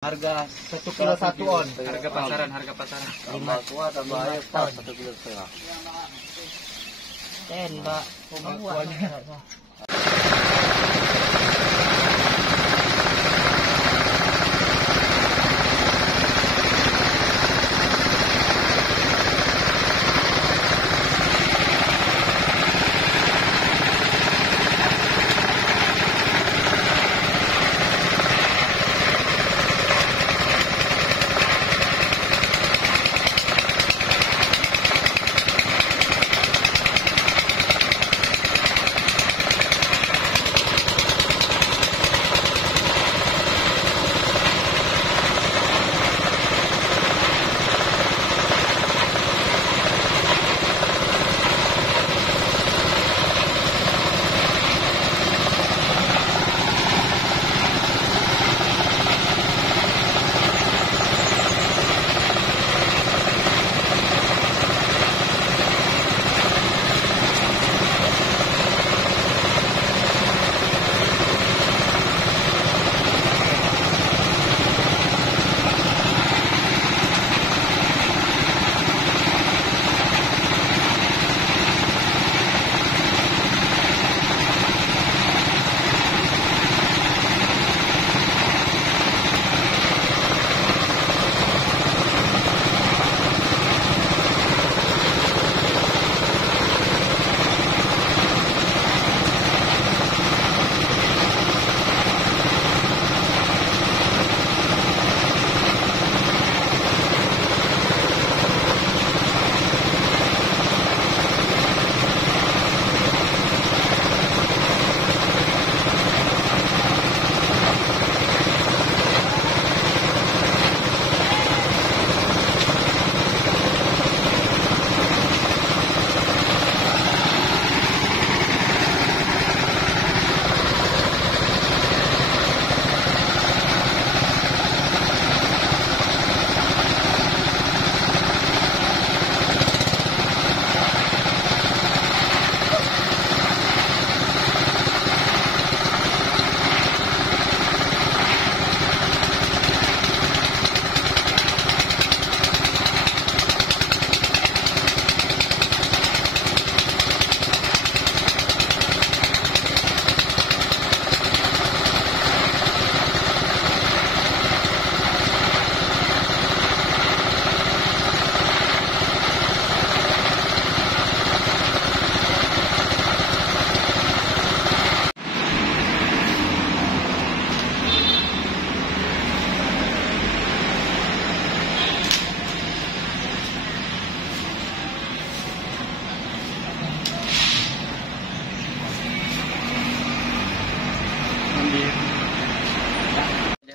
Harga 1 kilo 1 on. Harga pasaran. Tambah tua tambah air 1 kilo setengah. Mbak.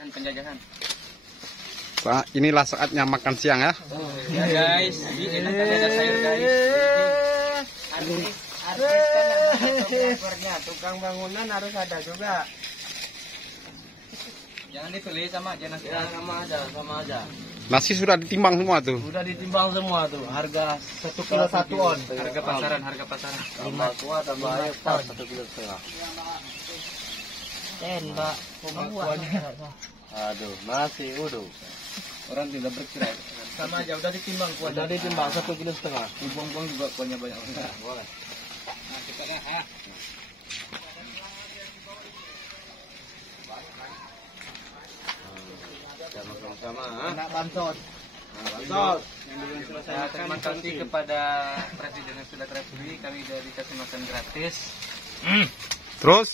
Penjajahan. Inilah saatnya makan siang ya. Ya guys, ini ada sayur guys. Tukang bangunan harus ada juga. Jangan dipilih sama aja nasi. Ya sama aja. Nasi sudah ditimbang semua tuh. Sudah ditimbang semua tuh. Harga 1 kilo 1 on. Harga pasaran. Tambah tua tambah air 1 kilo setengah. Mbak. Aduh, masih udah. Orang tidak berkira. Sama aja udah ditimbang kuahnya. Sudah ditimbang 1 kilo setengah. Dibuang-buang juga kuahnya banyak. Boleh. Nah, kita dah ya. Sama-sama. Enak bansos. Bansos. Terima kasih kepada presiden yang sudah terpilih, kami sudah dikasih makan gratis. Terus?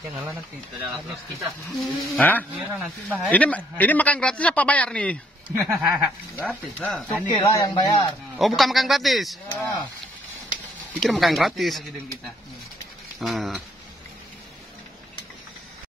Janganlah nanti habis kita. Hah? Nanti bahaya. Ini makan gratis apa bayar nih? Gratis lah. Cuki lah yang bayar. Oh, bukan makan gratis. Pikir makan gratis. Presiden kita. Nah.